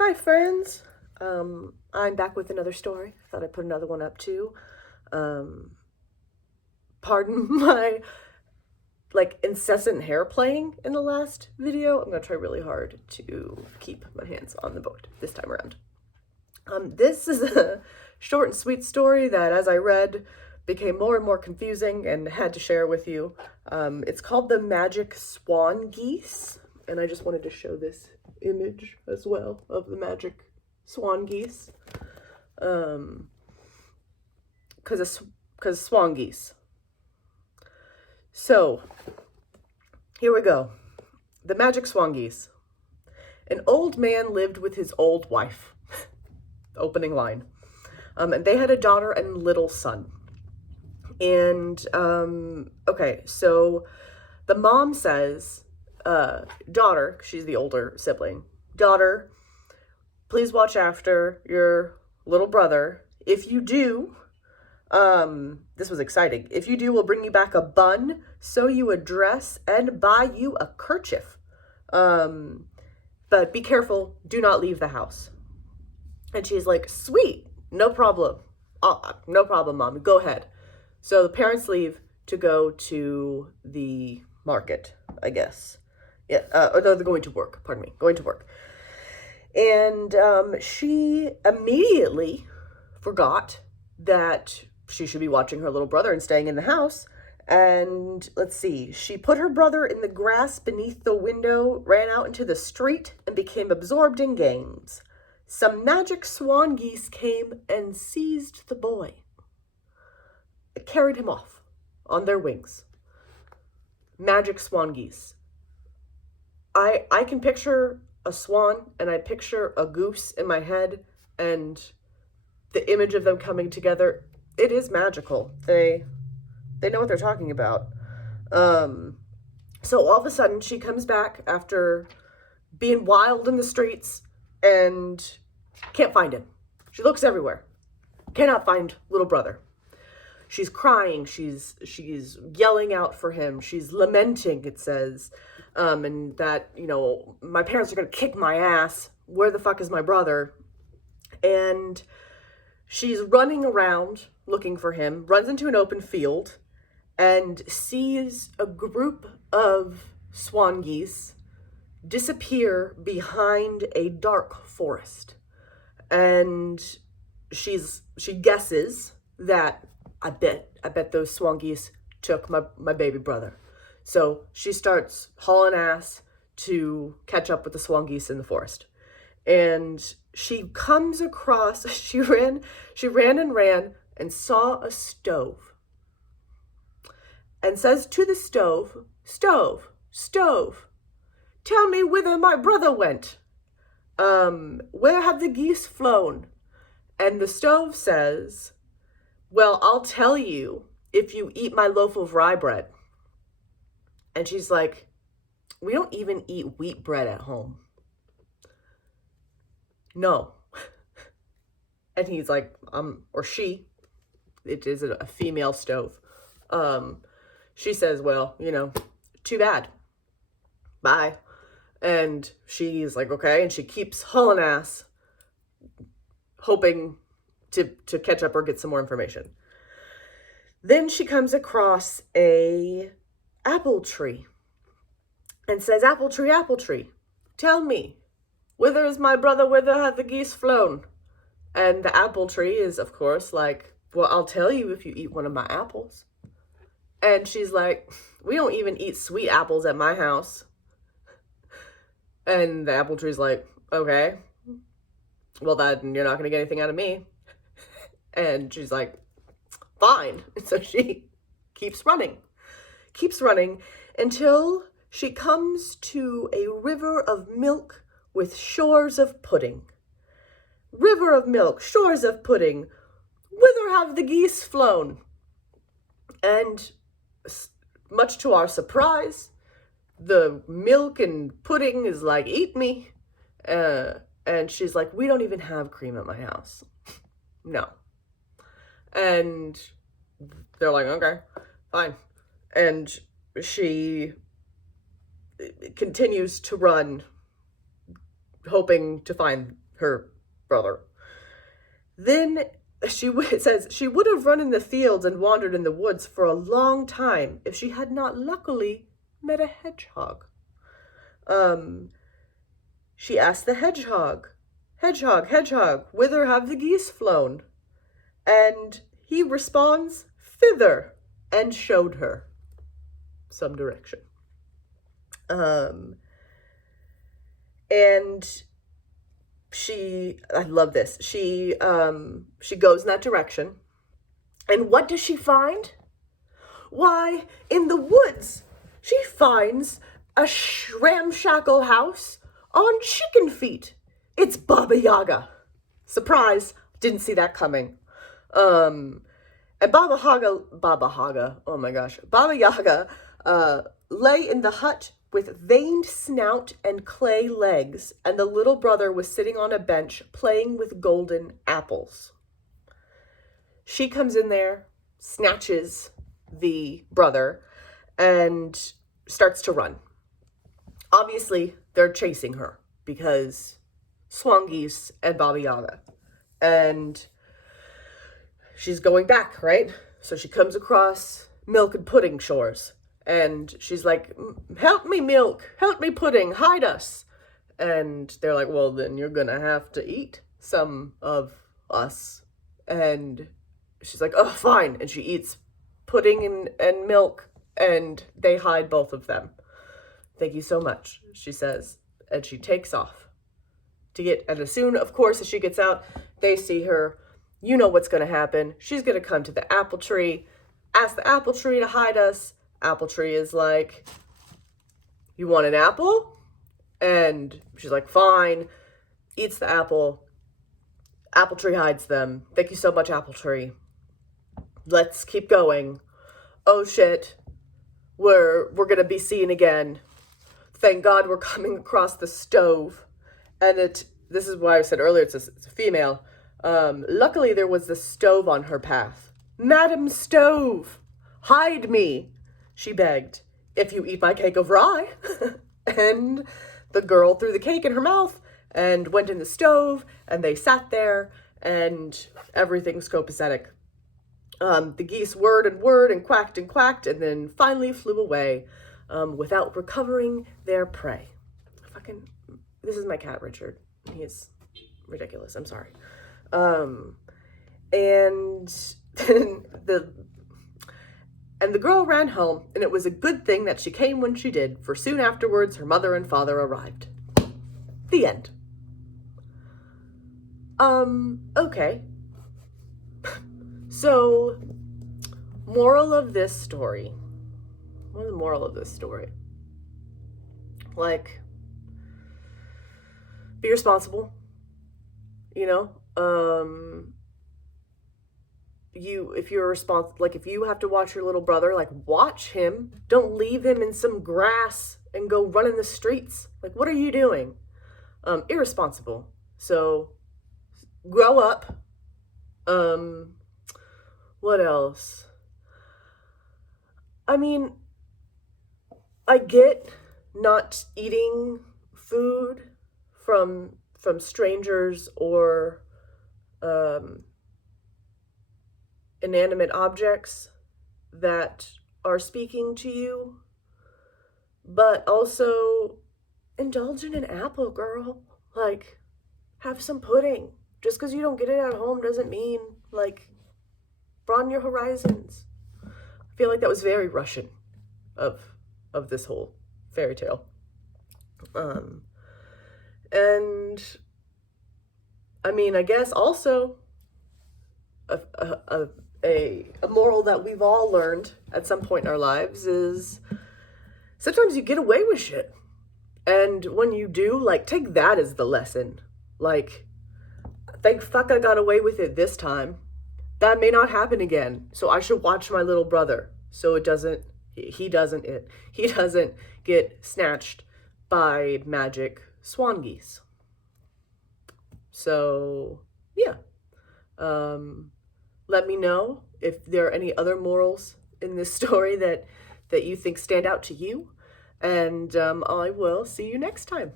Hi friends, I'm back with another story. I thought I'd put another one up too. Pardon my incessant hair playing in the last video. I'm gonna try really hard to keep my hands on the boat this time around. This is a short and sweet story that, as I read, became more and more confusing and had to share with you. It's called the Magic Swan Geese, and I just wanted to show this image as well of the Magic Swan Geese. Because swan geese. So, here we go. The Magic Swan Geese. An old man lived with his old wife. Opening line. And they had a daughter and little son. And, okay, so the mom says, daughter, she's the older sibling, daughter, please watch after your little brother. If you do, this was exciting. If you do, we'll bring you back a bun, sew you a dress, and buy you a kerchief. But be careful, do not leave the house. And she's like, sweet, no problem. No problem, Mom, go ahead. So the parents leave to go to the market, I guess. Yeah, or no, they're going to work, pardon me, going to work. And she immediately forgot that she should be watching her little brother and staying in the house. And let's see, she put her brother in the grass beneath the window, ran out into the street, and became absorbed in games. Some magic swan geese came and seized the boy. It carried him off on their wings. Magic swan geese. I can picture a swan and I picture a goose in my head, and the image of them coming together, it is magical. They know what they're talking about. So all of a sudden she comes back after being wild in the streets and can't find him. She looks everywhere. Cannot find little brother. She's crying, she's yelling out for him, she's lamenting, it says, and that, you know, my parents are gonna kick my ass, where the fuck is my brother? And she's running around looking for him, runs into an open field, and sees a group of swan geese disappear behind a dark forest. And she guesses that I bet those swan geese took my baby brother. So she starts hauling ass to catch up with the swan geese in the forest. And she comes across, she ran and saw a stove. And says to the stove, stove, tell me whither my brother went. Where have the geese flown? And the stove says, well, I'll tell you if you eat my loaf of rye bread. And she's like, we don't even eat wheat bread at home. No. And he's like, or she, it is a female stove. She says, well, you know, too bad. Bye. And she's like, okay. And she keeps hauling ass, hoping to catch up or get some more information. Then she comes across a apple tree and says, apple tree, tell me, whither is my brother, whither have the geese flown? And the apple tree is, of course, like, well, I'll tell you if you eat one of my apples. And she's like, we don't even eat sweet apples at my house. And the apple tree's like, okay, well, then you're not going to get anything out of me. And she's like, fine. And so she keeps running until she comes to a river of milk with shores of pudding. River of milk, shores of pudding, whither have the geese flown? And much to our surprise, the milk and pudding is like, eat me. And she's like, we don't even have cream at my house. No. And they're like, okay, fine. And she continues to run, hoping to find her brother. Then it says, she would have run in the fields and wandered in the woods for a long time if she had not luckily met a hedgehog. She asked the hedgehog, "Hedgehog, hedgehog, whither have the geese flown?" And he responds, "Thither," and showed her some direction. And I love this. She goes in that direction. And what does she find? Why, in the woods, she finds a ramshackle house on chicken feet. It's Baba Yaga. Surprise, didn't see that coming. And Baba Yaga lay in the hut with veined snout and clay legs, and the little brother was sitting on a bench playing with golden apples. She comes in there, snatches the brother, and starts to run. Obviously, they're chasing her because Swan Geese and Baba Yaga. And she's going back, right? So she comes across Milk and Pudding shores. And she's like, "Help me, Milk. Help me, Pudding. Hide us." And they're like, "Well, then you're going to have to eat some of us." And she's like, "Oh, fine." And she eats Pudding and Milk, and they hide both of them. "Thank you so much," she says. And she takes off and as soon, of course, as she gets out, they see her. You know what's going to happen. She's going to come to the apple tree, ask the apple tree to hide us. Apple tree is like, "You want an apple?" And she's like, "Fine." Eats the apple. Apple tree hides them. "Thank you so much, apple tree. Let's keep going. Oh shit. We're gonna be seen again. Thank God we're coming across the stove." And this is why I said earlier it's a female. Luckily there was the stove on her path. "Madam Stove, hide me," she begged, "if you eat my cake of rye." And the girl threw the cake in her mouth and went in the stove, and they sat there, and everything's copacetic. The geese whirred and quacked, and then finally flew away without recovering their prey. This is my cat, Richard. He is ridiculous. I'm sorry. And the girl ran home, and it was a good thing that she came when she did, for soon afterwards her mother and father arrived. The end. Okay. So, moral of this story. What is the moral of this story? Like, be responsible. You know? If you're responsible, like if you have to watch your little brother, like watch him. Don't leave him in some grass and go run in the streets. Like, what are you doing? Irresponsible. So grow up. What else? I mean, I get not eating food from strangers or inanimate objects that are speaking to you, but also indulge in an apple, girl. Like, have some pudding. Just because you don't get it at home doesn't mean, like, broaden your horizons. I feel like that was very Russian of this whole fairy tale. And I mean, I guess also a moral that we've all learned at some point in our lives is sometimes you get away with shit. And when you do, like, take that as the lesson. Like, thank fuck I got away with it this time. That may not happen again. So I should watch my little brother so he doesn't get snatched by magic swan geese. So, yeah. Let me know if there are any other morals in this story that you think stand out to you. And I will see you next time.